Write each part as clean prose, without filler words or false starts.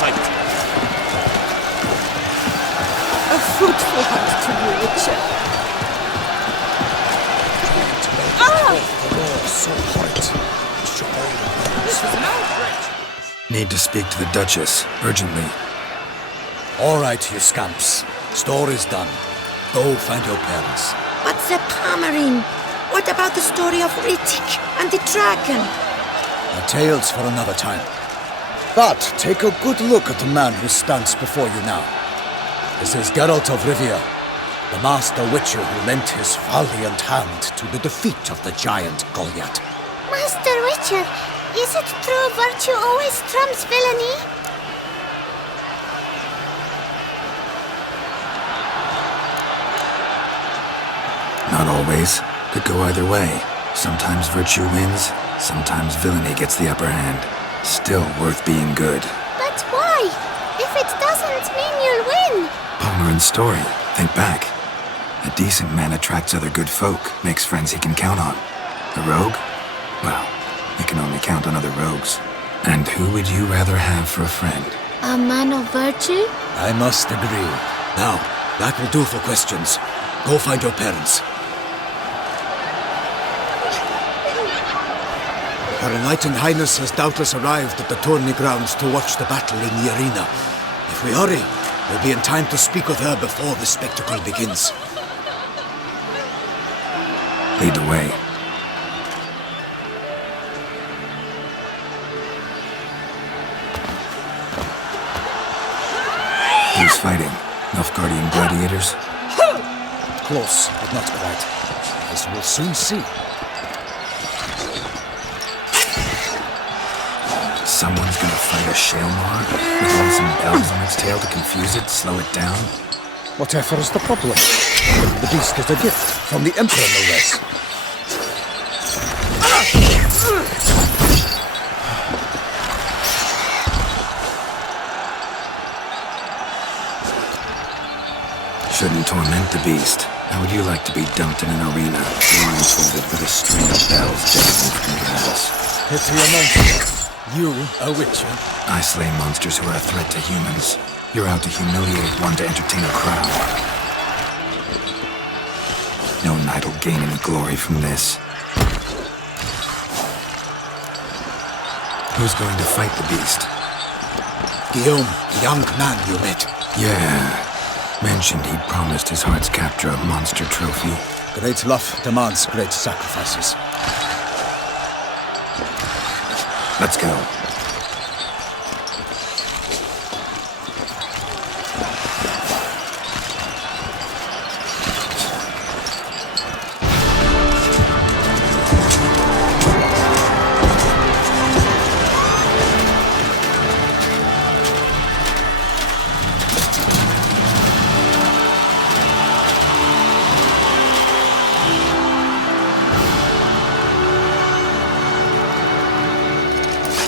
Toussaint. A fruitful hunt to you, Witcher. So hot. This is an outrage. Need to speak to the Duchess, urgently. All right, you scamps. Store is done. Go find your parents. But the Pomerine, what about the story of Rittik and the dragon? Our tales for another time. But take a good look at the man who stands before you now. This is Geralt of Rivia, the master witcher who lent his valiant hand to the defeat of the giant Goliath. Master Witcher, is it true virtue always trumps villainy? Not always. Could go either way. Sometimes virtue wins, sometimes villainy gets the upper hand. Still worth being good. But why? If it doesn't mean you'll win. Palmerin's story. Think back. A decent man attracts other good folk, makes friends he can count on. A rogue? Well, he can only count on other rogues. And who would you rather have for a friend? A man of virtue? I must agree. Now, that will do for questions. Go find your parents. Her Enlightened Highness has doubtless arrived at the tourney grounds to watch the battle in the arena. If we hurry, we'll be in time to speak with her before the spectacle begins. Lead the way. Who's fighting? Nilfgaardian gladiators? Close, but not quite. As we'll soon see. Someone's gonna fight a Shaelmar? With all some bells on its tail to confuse it, slow it down? Whatever is the problem? The beast is a gift from the Emperor, no less. Shouldn't torment the beast. How would you like to be dumped in an arena, blindfolded with a string of bells dangling from your ass? Pity a monster. You, a witcher? I slay monsters who are a threat to humans. You're out to humiliate one to entertain a crowd. No knight will gain any glory from this. Who's going to fight the beast? Guillaume, the young man you met. Yeah. Mentioned he'd promised his heart's captor a monster trophy. Great love demands great sacrifices. Let's go.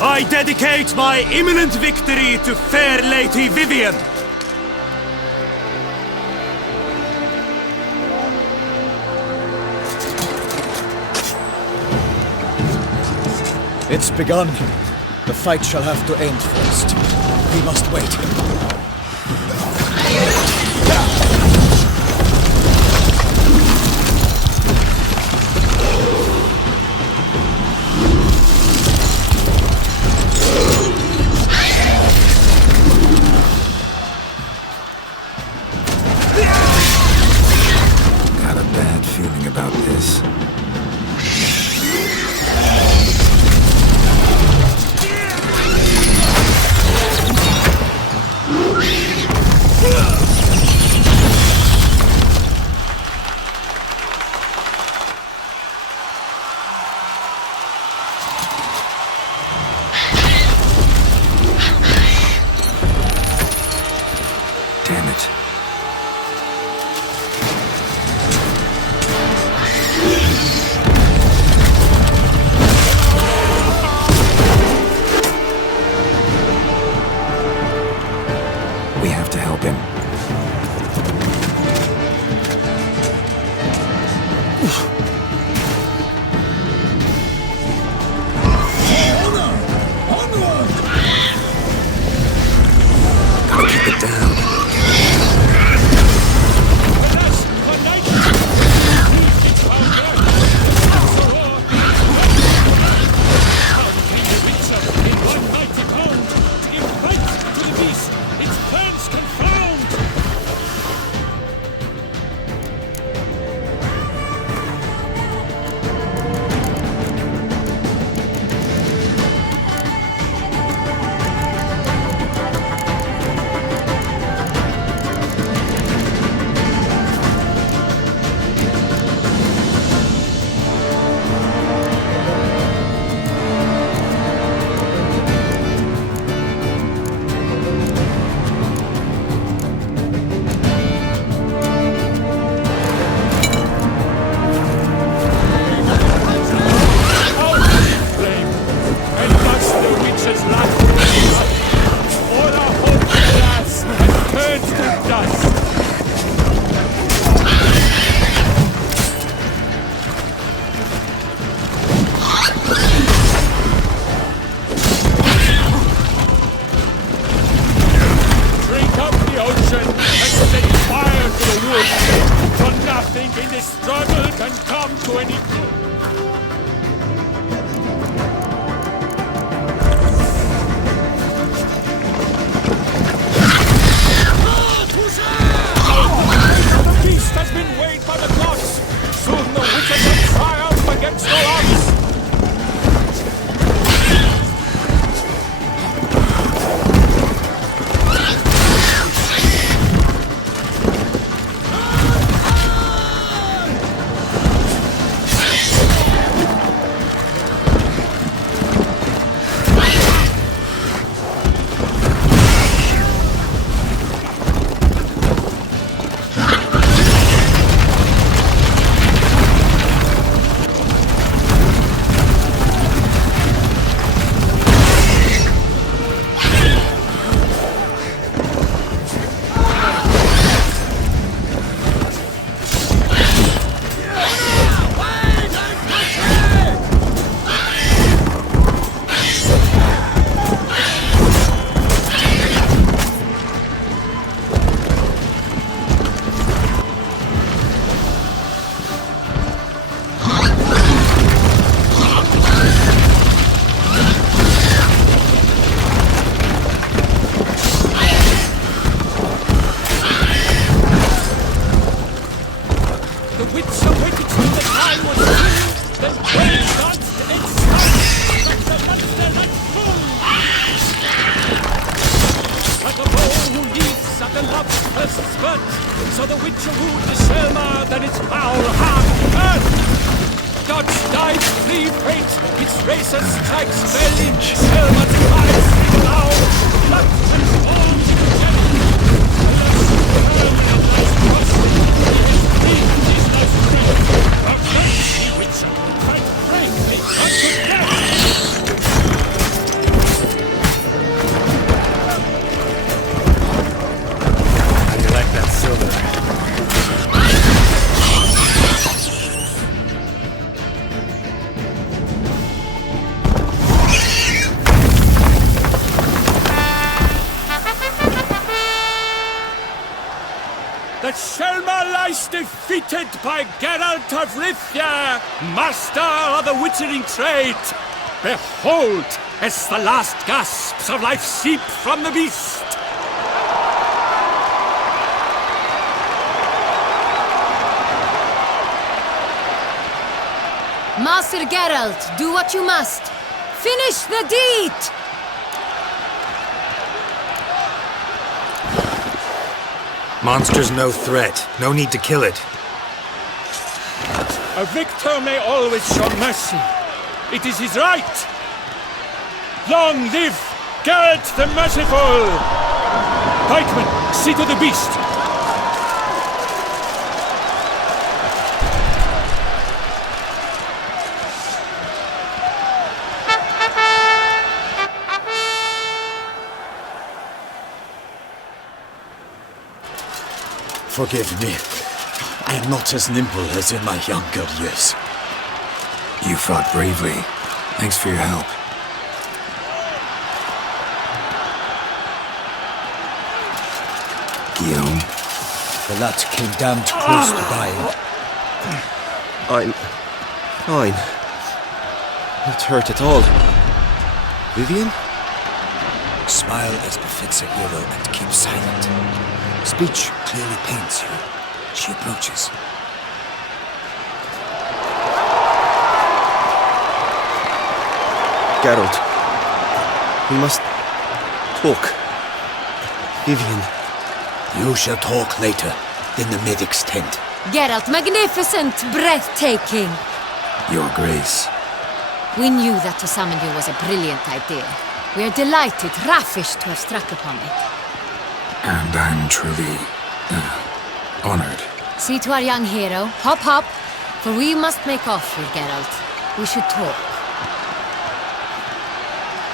I dedicate my imminent victory to fair Lady Vivian. It's begun. The fight shall have to end first. We must wait. Got a bad feeling about this. Damn it. We have to help him. Nothing in this struggle can come to any good. The beast has been weighed by the gods. Soon the witches will triumph against all odds. So the witcher wooed the Selma, then its foul hand earth. Dodge, dive, flee, faint, its racer strikes belly, Selma divides the loud, blood and storms the witcher will fight bravely, not to death. The Selma lies defeated by Geralt of Rivia, master of the witchering trade. Behold, as the last gasps of life seep from the beast. Master Geralt, do what you must. Finish the deed! Monster's no threat. No need to kill it. A victor may always show mercy. It is his right. Long live Geralt the Merciful! Pikeman, see to the beast. Forgive me. I am not as nimble as in my younger years. You fought bravely. Thanks for your help. Guillaume. The lad came damned close to dying. I'm fine. Not hurt at all. Vivian? Smile as befits a hero and keep silent. Speech clearly pains you. She approaches. Geralt. We must talk. Vivian. You shall talk later, in the medic's tent. Geralt, magnificent, breathtaking. Your Grace. We knew that to summon you was a brilliant idea. We are delighted, ravished to have struck upon it. And I'm truly honored. See to our young hero. Hop, hop. For we must make off here, Geralt. We should talk.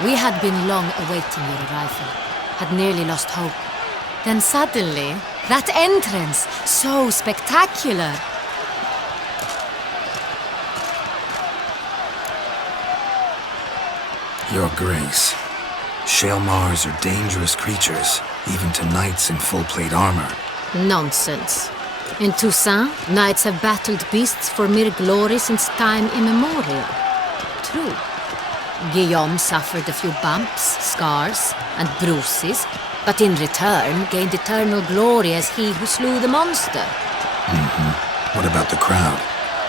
We had been long awaiting your arrival. Had nearly lost hope. Then suddenly, that entrance, so spectacular. Your Grace. Shaelmars are dangerous creatures, even to knights in full-plate armor. Nonsense. In Toussaint, knights have battled beasts for mere glory since time immemorial. True. Guillaume suffered a few bumps, scars, and bruises, but in return gained eternal glory as he who slew the monster. What about the crowd?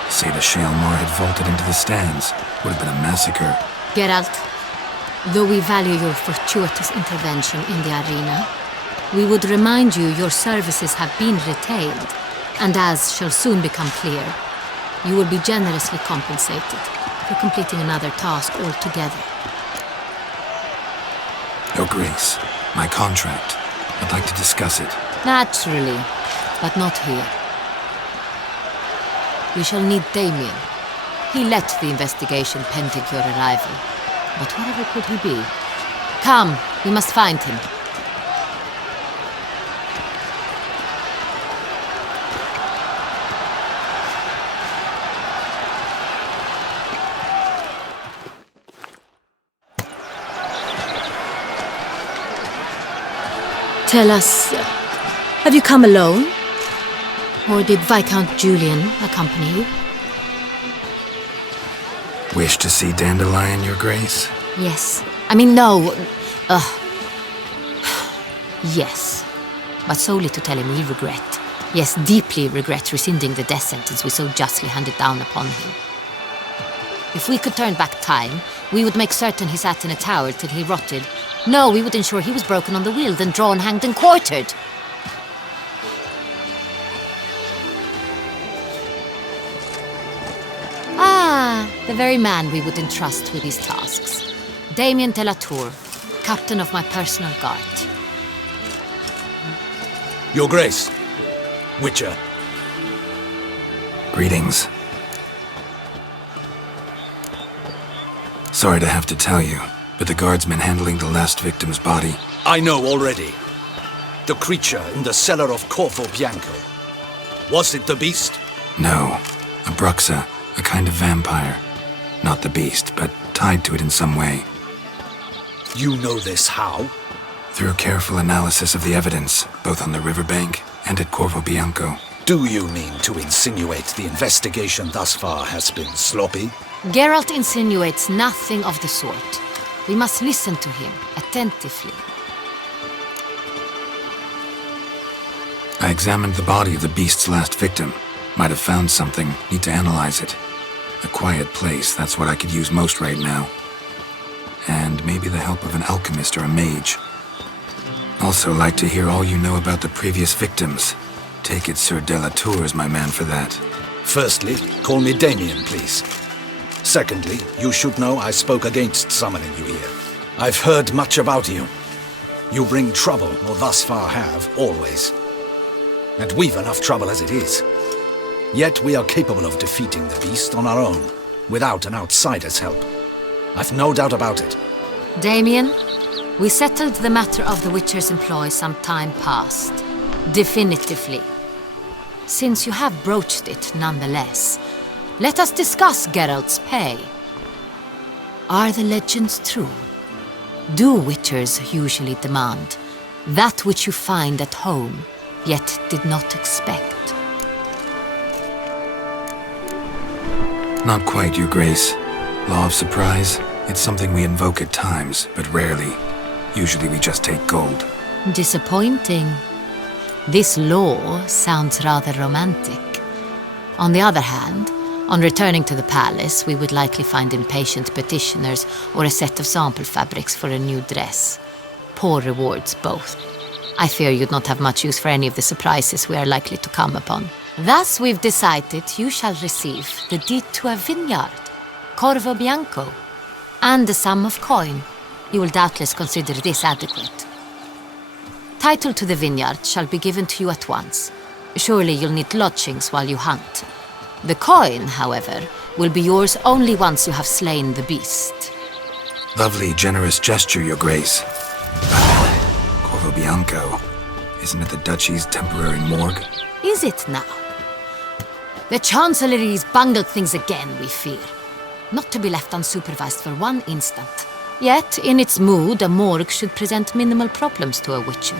Say the Shaelmar had vaulted into the stands. Would have been a massacre. Geralt, though we value your fortuitous intervention in the arena, we would remind you your services have been retained, and as shall soon become clear, you will be generously compensated for completing another task altogether. Your Grace, my contract. I'd like to discuss it. Naturally, but not here. We shall need Damien. He led the investigation pending your arrival. But whatever could he be? Come, we must find him. Tell us, have you come alone? Or did Viscount Julian accompany you? Wish to see Dandelion, Your Grace? Yes. I mean, no. Yes. But solely to tell him we regret. Yes, deeply regret rescinding the death sentence we so justly handed down upon him. If we could turn back time, we would make certain he sat in a tower till he rotted. No, we would ensure he was broken on the wheel, then drawn, hanged, and quartered. The very man we would entrust with these tasks. Damien de la Tour, captain of my personal guard. Your Grace, Witcher. Greetings. Sorry to have to tell you, but the guardsman handling the last victim's body... I know already. The creature in the cellar of Corvo Bianco. Was it the beast? No, a Bruxa, a kind of vampire. Not the beast, but tied to it in some way. You know this how? Through careful analysis of the evidence, both on the riverbank and at Corvo Bianco. Do you mean to insinuate the investigation thus far has been sloppy? Geralt insinuates nothing of the sort. We must listen to him attentively. I examined the body of the beast's last victim. Might have found something, need to analyze it. A quiet place, that's what I could use most right now. And maybe the help of an alchemist or a mage. Also like to hear all you know about the previous victims. Take it Sir de la Tour is my man for that. Firstly, call me Damien, please. Secondly, you should know I spoke against summoning you here. I've heard much about you. You bring trouble, or thus far have, always. And we've enough trouble as it is. Yet we are capable of defeating the beast on our own, without an outsider's help. I've no doubt about it. Damien, we settled the matter of the Witcher's employ some time past. Definitively. Since you have broached it nonetheless, let us discuss Geralt's pay. Are the legends true? Do Witchers usually demand that which you find at home, yet did not expect? Not quite, Your Grace. Law of surprise, it's something we invoke at times, but rarely. Usually we just take gold. Disappointing. This law sounds rather romantic. On the other hand, on returning to the palace, we would likely find impatient petitioners or a set of sample fabrics for a new dress. Poor rewards, both. I fear you'd not have much use for any of the surprises we are likely to come upon. Thus, we've decided you shall receive the deed to a vineyard, Corvo Bianco, and a sum of coin. You will doubtless consider this adequate. Title to the vineyard shall be given to you at once. Surely you'll need lodgings while you hunt. The coin, however, will be yours only once you have slain the beast. Lovely, generous gesture, Your Grace. Corvo Bianco. Isn't it the Duchy's temporary morgue? Is it now? The Chancellery's bungled things again, we fear. Not to be left unsupervised for one instant. Yet, in its mood, a morgue should present minimal problems to a Witcher.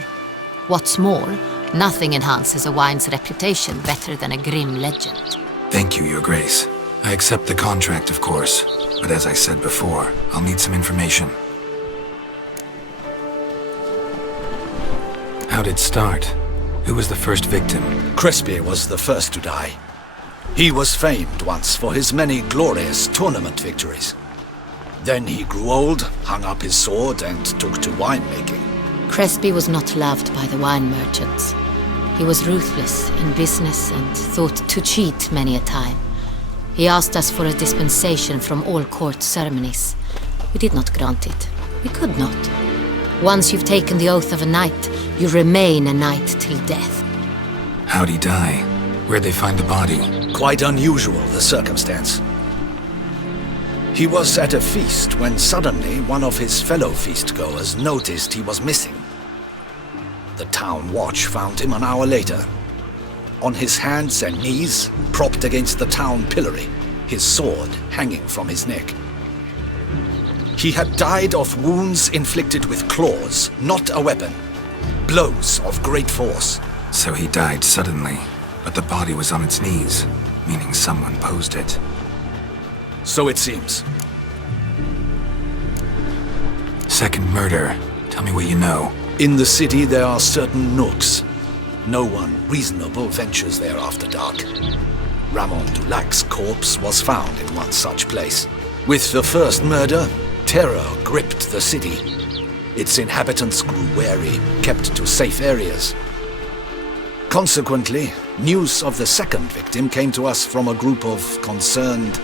What's more, Nothing enhances a wine's reputation better than a grim legend. Thank you, Your Grace. I accept the contract, of course. But as I said before, I'll need some information. How'd it start? Who was the first victim? Crespi was the first to die. He was famed once for his many glorious tournament victories. Then he grew old, hung up his sword, and took to winemaking. Crespi was not loved by the wine merchants. He was ruthless in business and thought to cheat many a time. He asked us for a dispensation from all court ceremonies. We did not grant it. We could not. Once you've taken the oath of a knight, you remain a knight till death. How'd he die? Where'd they find the body? Quite unusual, the circumstance. He was at a feast when suddenly one of his fellow feastgoers noticed he was missing. The town watch found him an hour later. On his hands and knees, propped against the town pillory, his sword hanging from his neck. He had died of wounds inflicted with claws, not a weapon. Blows of great force. So he died suddenly, but the body was on its knees, meaning someone posed it. So it seems. Second murder. Tell me what you know. In the city there are certain nooks. No one reasonable ventures there after dark. Ramon Dulac's corpse was found in one such place. With the first murder, terror gripped the city. Its inhabitants grew wary, kept to safe areas. Consequently, news of the second victim came to us from a group of concerned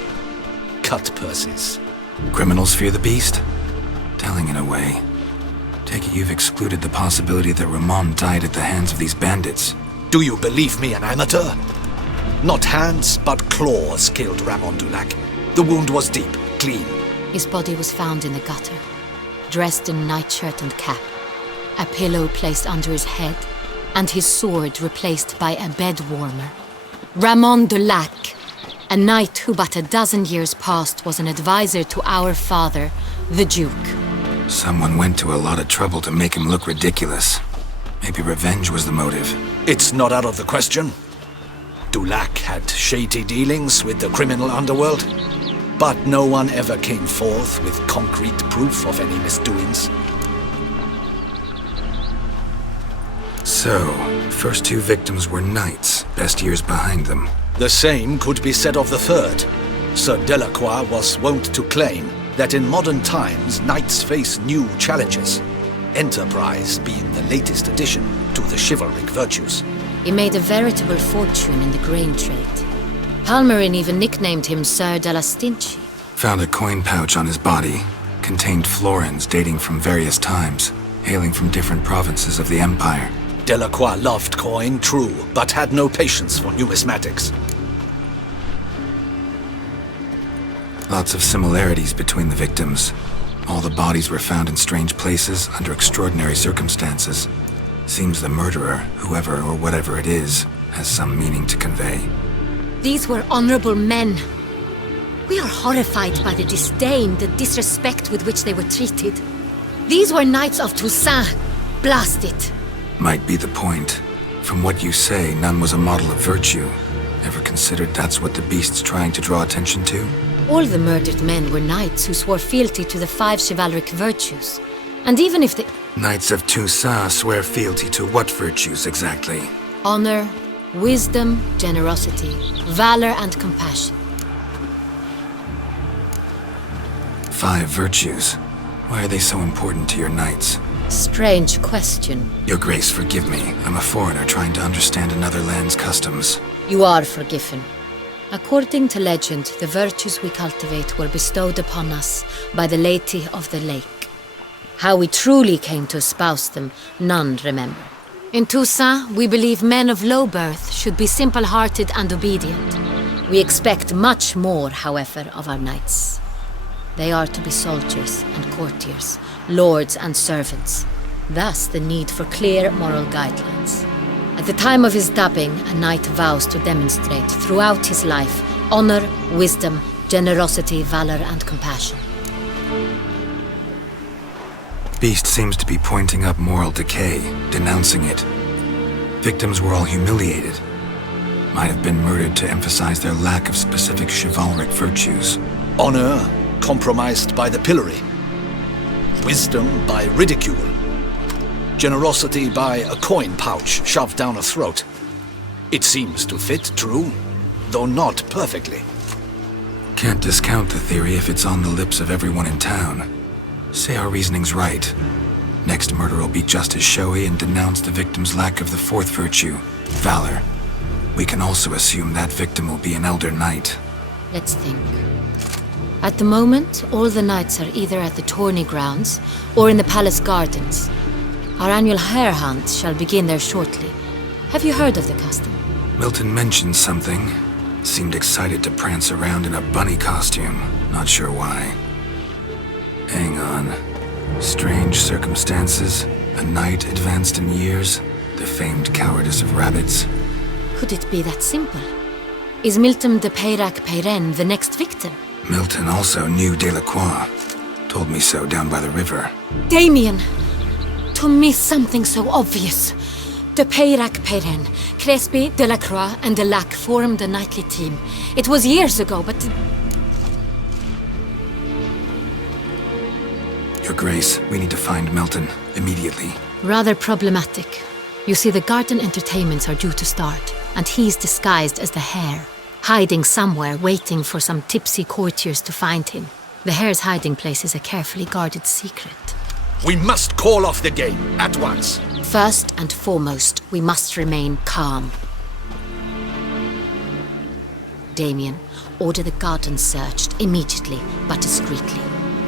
cut-purses. Criminals fear the beast? Telling in a way. Take it you've excluded the possibility that Ramon died at the hands of these bandits. Do you believe me an amateur? Not hands, but claws killed Ramon Dulac. The wound was deep, clean. His body was found in the gutter, dressed in nightshirt and cap, a pillow placed under his head, and his sword replaced by a bed warmer. Ramon Dulac, a knight who but a dozen years past was an advisor to our father, the Duke. Someone went to a lot of trouble to make him look ridiculous. Maybe revenge was the motive. It's not out of the question. Dulac had shady dealings with the criminal underworld, but no one ever came forth with concrete proof of any misdoings. So, first two victims were knights, best years behind them. The same could be said of the third. Sir Delacroix was wont to claim that in modern times knights face new challenges, enterprise being the latest addition to the chivalric virtues. He made a veritable fortune in the grain trade. Palmerin even nicknamed him Sir de la Stinchi. Found a coin pouch on his body. Contained florins dating from various times, hailing from different provinces of the Empire. Delacroix loved coin, true, but had no patience for numismatics. Lots of similarities between the victims. All the bodies were found in strange places under extraordinary circumstances. Seems the murderer, whoever or whatever it is, has some meaning to convey. These were honorable men. We are horrified by the disdain, the disrespect with which they were treated. These were knights of Toussaint. Blast it. Might be the point. From what you say, none was a model of virtue. Ever considered that's what the beast's trying to draw attention to? All the murdered men were knights who swore fealty to the 5 chivalric virtues. And even if the Knights of Toussaint swear fealty to what virtues exactly? honor, wisdom, generosity, valor, and compassion. 5 virtues. Why are they so important to your knights? Strange question. Your Grace, forgive me. I'm a foreigner trying to understand another land's customs. You are forgiven. According to legend, the virtues we cultivate were bestowed upon us by the Lady of the Lake. How we truly came to espouse them, none remember. In Toussaint, we believe men of low birth should be simple-hearted and obedient. We expect much more, however, of our knights. They are to be soldiers and courtiers, lords and servants. Thus, the need for clear moral guidelines. At the time of his dubbing, a knight vows to demonstrate throughout his life honor, wisdom, generosity, valor, and compassion. Beast seems to be pointing up moral decay, denouncing it. Victims were all humiliated. Might have been murdered to emphasize their lack of specific chivalric virtues. Honor compromised by the pillory. Wisdom by ridicule. Generosity by a coin pouch shoved down a throat. It seems to fit, true, though not perfectly. Can't discount the theory if it's on the lips of everyone in town. Say our reasoning's right. Next murder will be just as showy and denounce the victim's lack of the fourth virtue, valor. We can also assume that victim will be an elder knight. Let's think. At the moment, all the knights are either at the tourney grounds or in the palace gardens. Our annual hare hunt shall begin there shortly. Have you heard of the custom? Milton mentioned something. Seemed excited to prance around in a bunny costume. Not sure why. Hang on. Strange circumstances. A knight advanced in years. The famed cowardice of rabbits. Could it be that simple? Is Milton de Peyrac-Peyren the next victim? Milton also knew Delacroix. Told me so down by the river. Damien! To miss something so obvious. De Peyrac-Peyren, Crespi, Delacroix, and Delac formed a knightly team. It was years ago, but... Your Grace, we need to find Milton, immediately. Rather problematic. You see, the garden entertainments are due to start, and he's disguised as the hare, hiding somewhere, waiting for some tipsy courtiers to find him. The hare's hiding place is a carefully guarded secret. We must call off the game, at once. First and foremost, we must remain calm. Damien, order the garden searched immediately, but discreetly.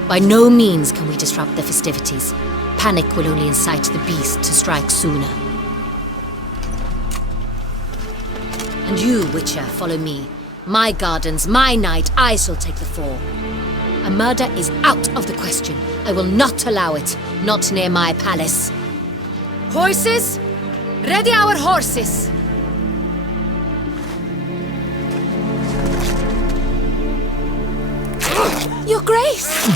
By no means can we disrupt the festivities. Panic will only incite the beast to strike sooner. And you, Witcher, follow me. My gardens, my night, I shall take the fall. A murder is out of the question. I will not allow it. Not near my palace. Horses? Ready our horses! Your Grace!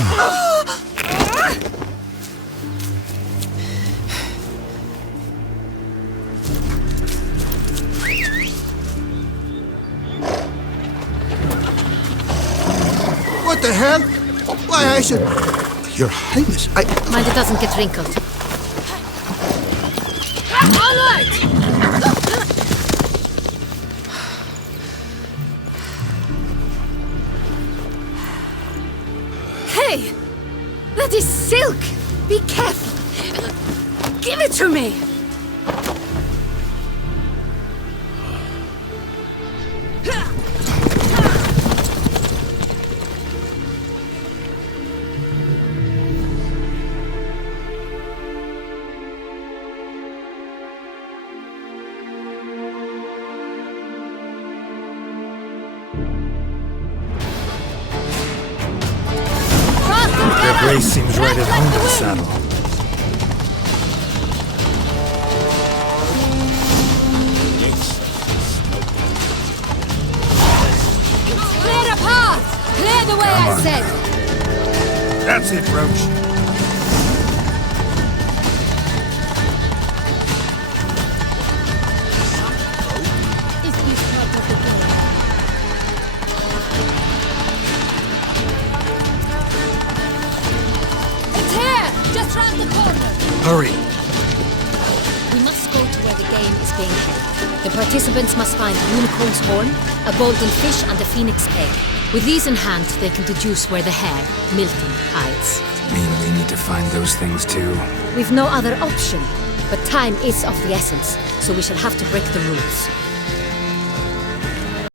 What the hell? Why, I should... Your Highness, Mind it doesn't get wrinkled. Onward! Hey! That is silk! Be careful! Give it to me! Their Grace seems right at home in the saddle. Clear a path! Clear the way, I said! That's it, Roach. Round the corner! Hurry! We must go to where the game is being held. The participants must find a unicorn's horn, a golden fish, and a phoenix egg. With these in hand, they can deduce where the hare, Milton, hides. Mean we need to find those things too? We've no other option. But time is of the essence, so we shall have to break the rules.